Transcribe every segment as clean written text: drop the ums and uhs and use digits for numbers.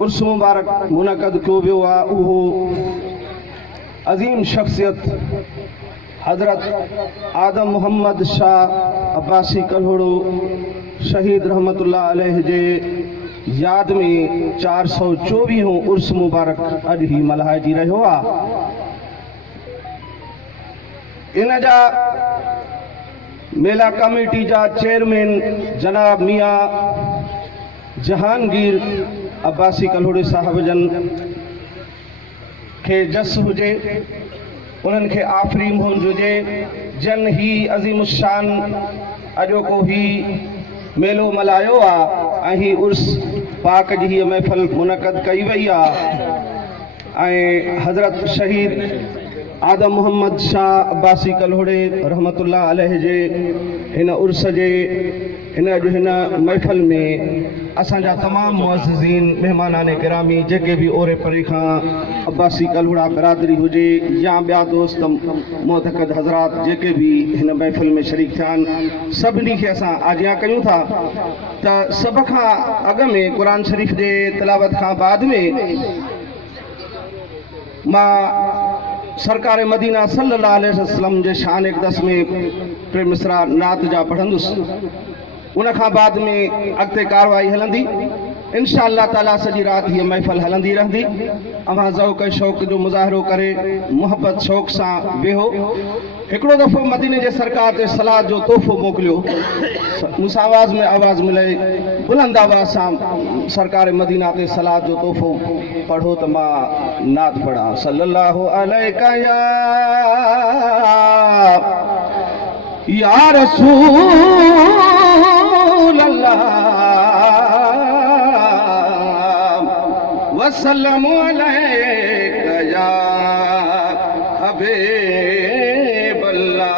उर्स मुबारक मुनक़द कयो वियो आहे उहो अज़ीम शख़्सियत हज़रत आदम मोहम्मद शाह अब्बासी कल्होड़ो शहीद रहमतुल्लाह अलैह जे याद में 424 उर्स मुबारक अॼु ही मल्हाइजी रहियो आहे। इन जा मेला कमेटी जा चेयरमैन जनाब मियाँ जहांगीर अब्बासी कल्होड़े साहब जन खे जस हुजे, उन्हनि खे आफ़री मुंज हुजे जन ही अज़ीम शान अॼोको ही मेलो मल्हायो आहे ऐं ही उर्स पाक जी हीअ महफ़िल मुनक़द कई वई आहे ऐं हज़रत शहीद आदम मोहम्मद शाह अब्बासी कल्होड़े रहमतुल्लाह अलैह जे हिन उर्स जे हिन महफ़िल में असांजा तमाम मुअज़्ज़िज़ीन मेहमानाने गिरामी जेके भी ओरे परे खां अब्बासी कल्होड़ा बिरादरी हुजे या ॿिया दोस्त मोतक़द हज़रात जेके भी हिन महफ़िल में शरीक थिया आहिनि सभिनी खे असां आजियां कयूं था त सभ खां अॻु में क़ुरान शरीफ़ जे तिलावत खां बाद में मां सरकार मदीना सल्लल्लाहु अलैहि वसल्लम जे शान इक़दस में टे मिसरा नात जा पढ़ंदुसि। उन खां बाद में अॻिते कार्रवाई हलंदी इंशा अल्लाह ताला। सॼी राति हीअ महफ़िल हलंदी रहंदी। अवां ज़ौक़ शौक़ जो मुज़ाहिरो करे मुहबत शौक़ सां वेहो। हिकिड़ो दफ़ो मदीने जे सरकार ते सलाद जो तोहफ़ो मोकिलियो। मूंसां आवाज़ में आवाज़ मिले बुलंद आवाज़ सां सरकार मदीना ते सलाद जो तोहफ़ो पढ़ो त मां नात पढ़ा सल्लल्लाहु अलैका या रसूल अल्लाह वसल्लम अलैका या हबीब अल्लाह।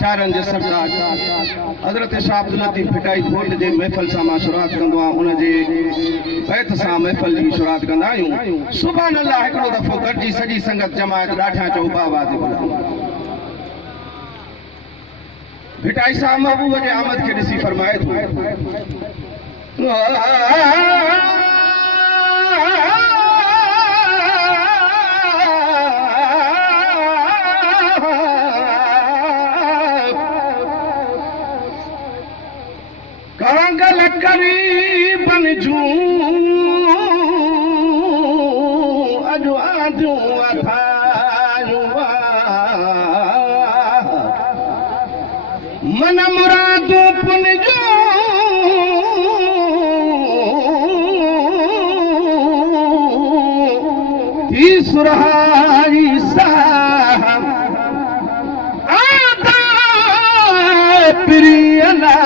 शारन जे सरदार हज़रत शाह अब्दुल लतीफ़ भिटाई कोट जे महफ़िल सां मां शुरूआत कंदो आहियां। उन जे बैत सां महफ़िल जी शुरूआत कंदा आहियूं। सुभान अल्लाह हिकिड़ो दफ़ो गॾिजी सॼी संगत जमायत ॾाढा चौबा आवाज़ भिटाई साहब महबूब जे आमद खे ॾिसी फरमाए थो कांगल करीबन जूं अॼु आदियूं अथायूं मन मुरादूं पुन जूं थी सुरहाई साहब आदा प्रियला